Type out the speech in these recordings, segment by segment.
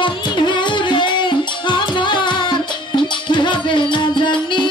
বন্ধুরে আমার কি হবে না জানি।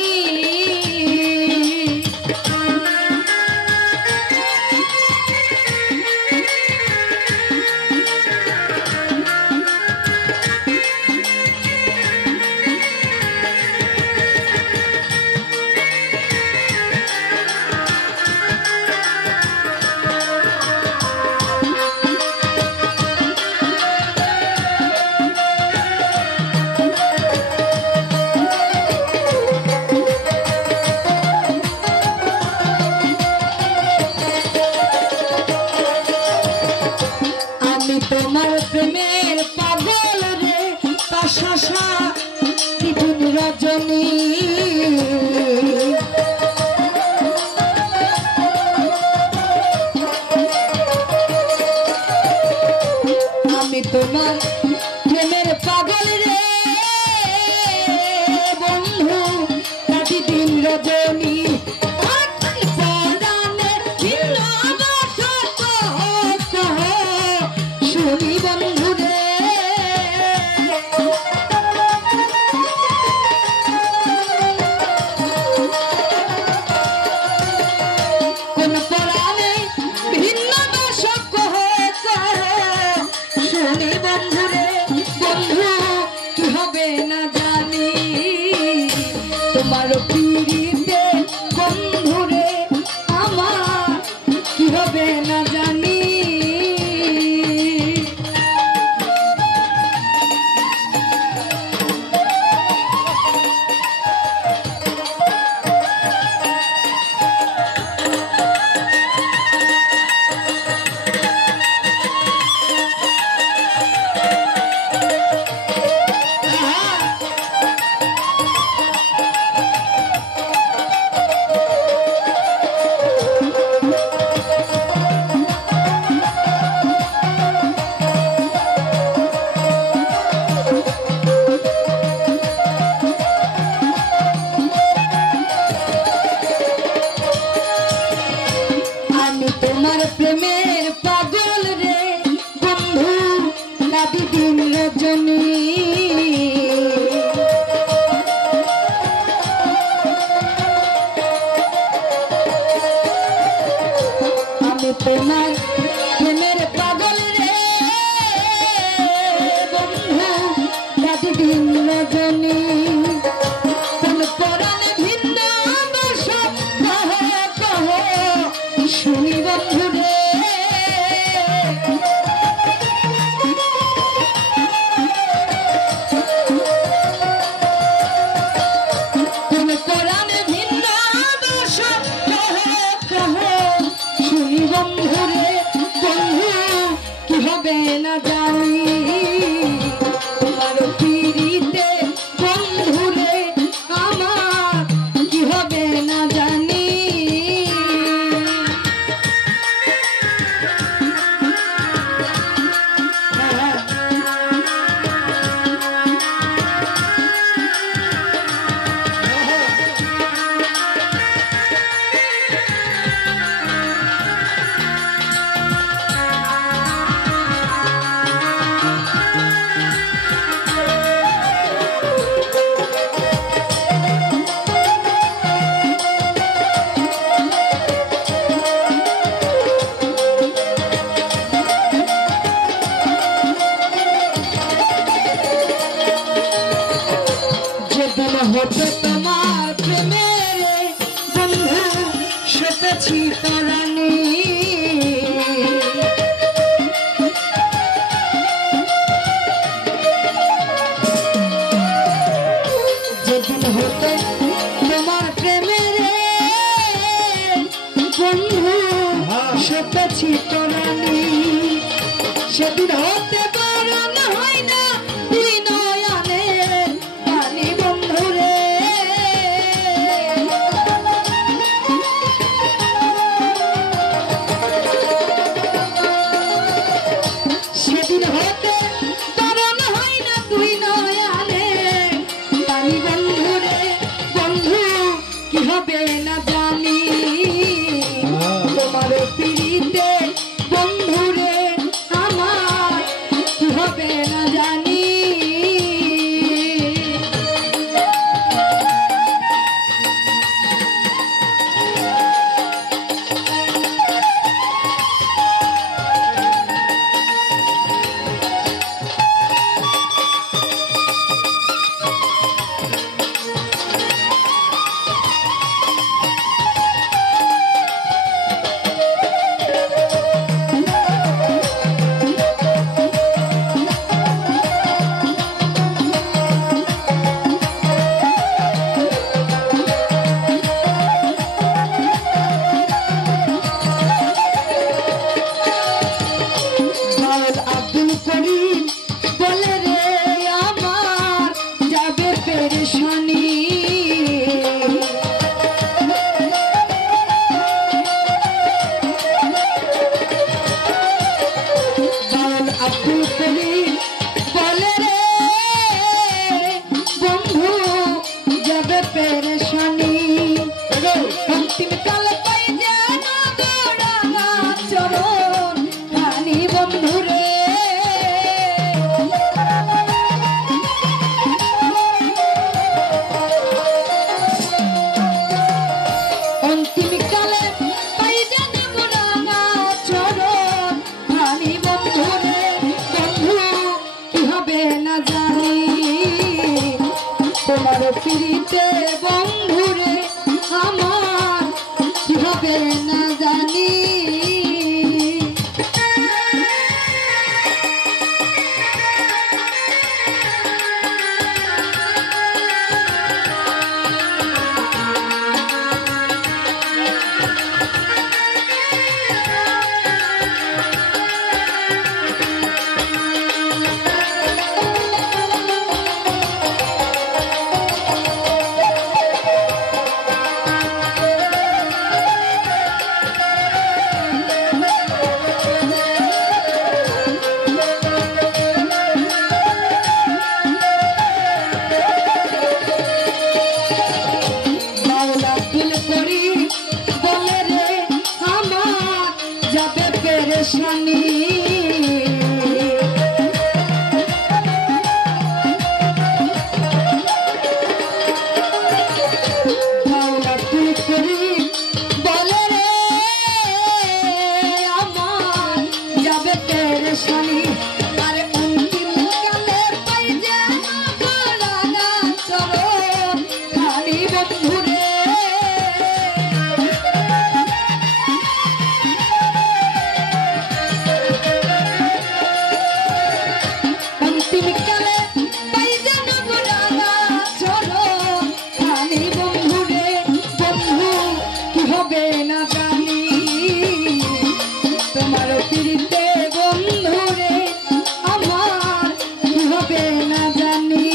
তোমার প্রেমের পাগল রে পাশাশা দ্বিগুণ রজনী। আমি তোমার প্রেমের পাগল রে বন্ধু রাতি দিন রজনী। তোমার পিড়িতে বন্ধুরে আমার কি হবে না জানি। তোমার প্রেমের পাগল রে বন্ধু রাতি দিন রজনী। আমি তোমার প্রেমের পাগল রে বন্ধু রাতি দিন রজনী। কোন পরাণে ভিন্ন বাসা কহে কহে শুনি বন্ধুরে। তুমি কোরআনে ভিন্ন বাসা কহে কহে শুনি বন্ধুরে। বন্ধু কি হবে না জানি তোমার পিড়িতে বন্ধুরে আমার কি হবে না জানি। হতে তোমার প্রেমের বন্ধু সেতেছি পরাণী। যেদিন হতে তোমার প্রেমের বন্ধু সেতেছি পরাণী সেদিন হতে বরণ হয় না তুই নয়নের পানি বন্ধুরে। সেদিন হতে বরণ হয় না তুই নয়নের পানি বন্ধুরে। বন্ধু কি হবে না জানি তোমার পিড়িতে বন্ধুরে আমার কি হবে না জানি। না জানি তোমার পিড়িতে বন্ধুরে আমার কি হবে না জানি পেরেশানি মাওলা তুই করি বলে রে আমার যাবে পেরেশানি আরে অন্তিম কালে পাই যেন রাঙা চরণ খালি বন্ধুরে হবে না জানি তোমার পিড়িতে বন্ধুরে আমার কি হবে না জানি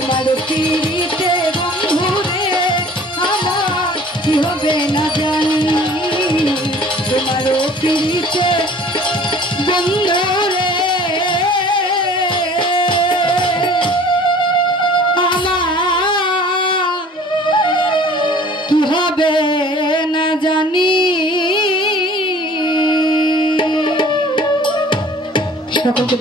তোমার পিড়িতে বন্ধুরে আমার কি হবে না জানি তোমার পিড়িতে বন্ধুরে হবে না জানি সকলকে